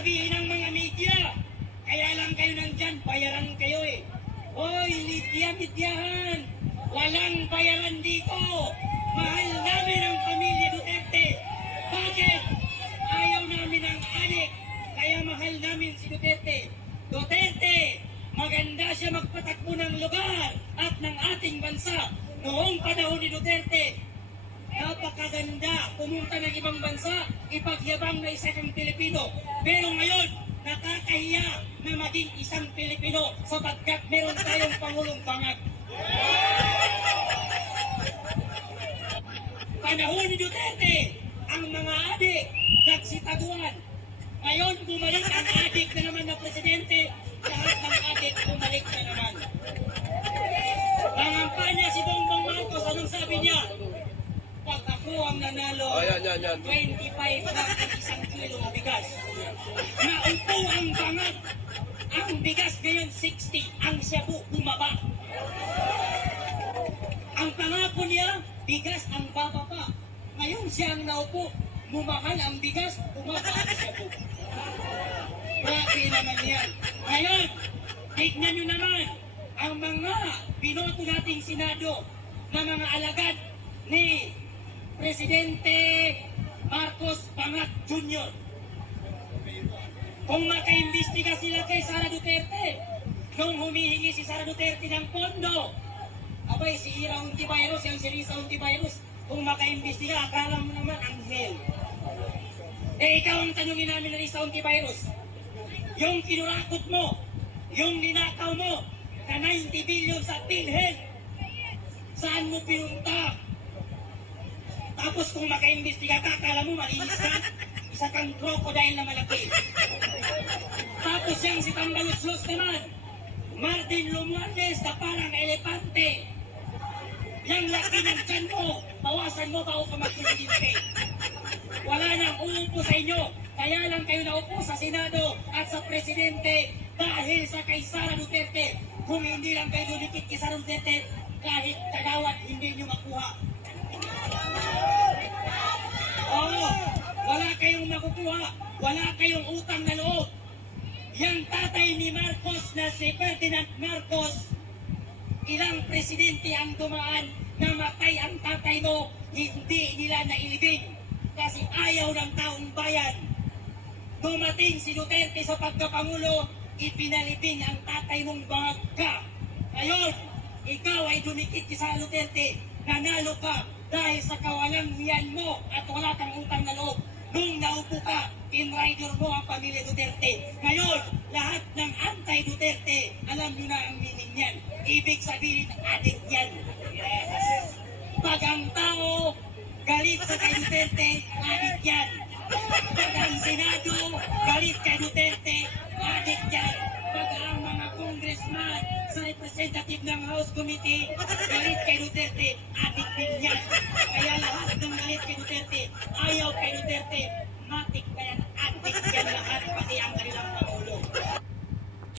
sabihin ng mga media, kaya lang kayo nandyan, bayaran kayo eh. Hoy, media-medyahan, walang bayaran dito. Mahal namin ang pamilya Duterte. Bakit? Ayaw namin ang adik, kaya mahal namin si Duterte. Duterte, maganda siya magpatakbo ng lugar at ng ating bansa. Noong panahon ni Duterte, napakaganda pumunta ng ibang bansa, ipagyabang na isa kang Pilipino. Pero ngayon, nakakahiya na maging isang Pilipino sapagkat meron tayong Pangulong Bangag. Panahon ni Duterte, ang mga adik nagsitaguan. Ngayon, bumalik ang adik na naman na presidente, lahat ng adik bumalik na naman. Nangampanya si Bongbong Marcos, anong sabi niya? Pag ako ang nanalo, 25 lang ang isang kilong bigas. Naupo ang Bangag. Ang bigas ngayon 60, ang Cebu bumaba. Ang pangako niya, bigas ang bababa. Ngayon siya ang naupo, bumahal ang bigas, bumaba ang Cebu. Grabe naman yan. Ngayon, tignan nyo naman ang mga binoto nating Senado na mga alagad ni Presidente Marcos Bangag Jr. Kung makaimbestiga sila kay Sara Duterte, nung humihingi si Sara Duterte ng pondo, abay si Ira Hontiveros, yung si Risa Hontiveros, kung makaimbestiga, akala mo naman anghel. Eh ikaw ang tanungin namin na Risa Hontiveros, yung kinurakot mo, yung ninakaw mo, na 90 billion sa PhilHealth, saan mo pinunta? Tapos kung makaimbestiga ka, akala mo malinis ka, isa kang crocodile na malaki. Tapos yung si Tambaluslos naman, Martin Romualdez na parang elepante. Yang laki ng tiyan mo, bawasan mo ba o ka mag-presidente? Wala nang uupo sa inyo, kaya lang kayo naupo sa Senado at sa Presidente dahil sa kay Sara Duterte. Kung hindi lang kayo dumikit kay Sara Duterte, kahit kagawad hindi nyo makuha. Oo, wala kayong makukuha, wala kayong utang na loob. Yang tatay ni Marcos na si Ferdinand Marcos, ilang presidente ang dumaan, namatay ang tatay mo, hindi nila nailibing kasi ayaw ng taong bayan. Dumating si Duterte sa pagkapangulo, ipinalibing ang tatay mong Bangag ka. Ngayon, ikaw ay dumikit sa Duterte, nanalo ka dahil sa kawalang hiyan mo at wala kang utang na loob. Nung naupo ka, in-rider mo ang pamilya Duterte. Ngayon, lahat ng anti-Duterte, alam nyo na ang meaning yan. Ibig sabihin, adik yan. Yes. Pag ang tao galit sa kay Duterte, adik yan. Pag ang Senado galit kay Duterte, adik yan. Pag ang mga congressman sa representative ng House Committee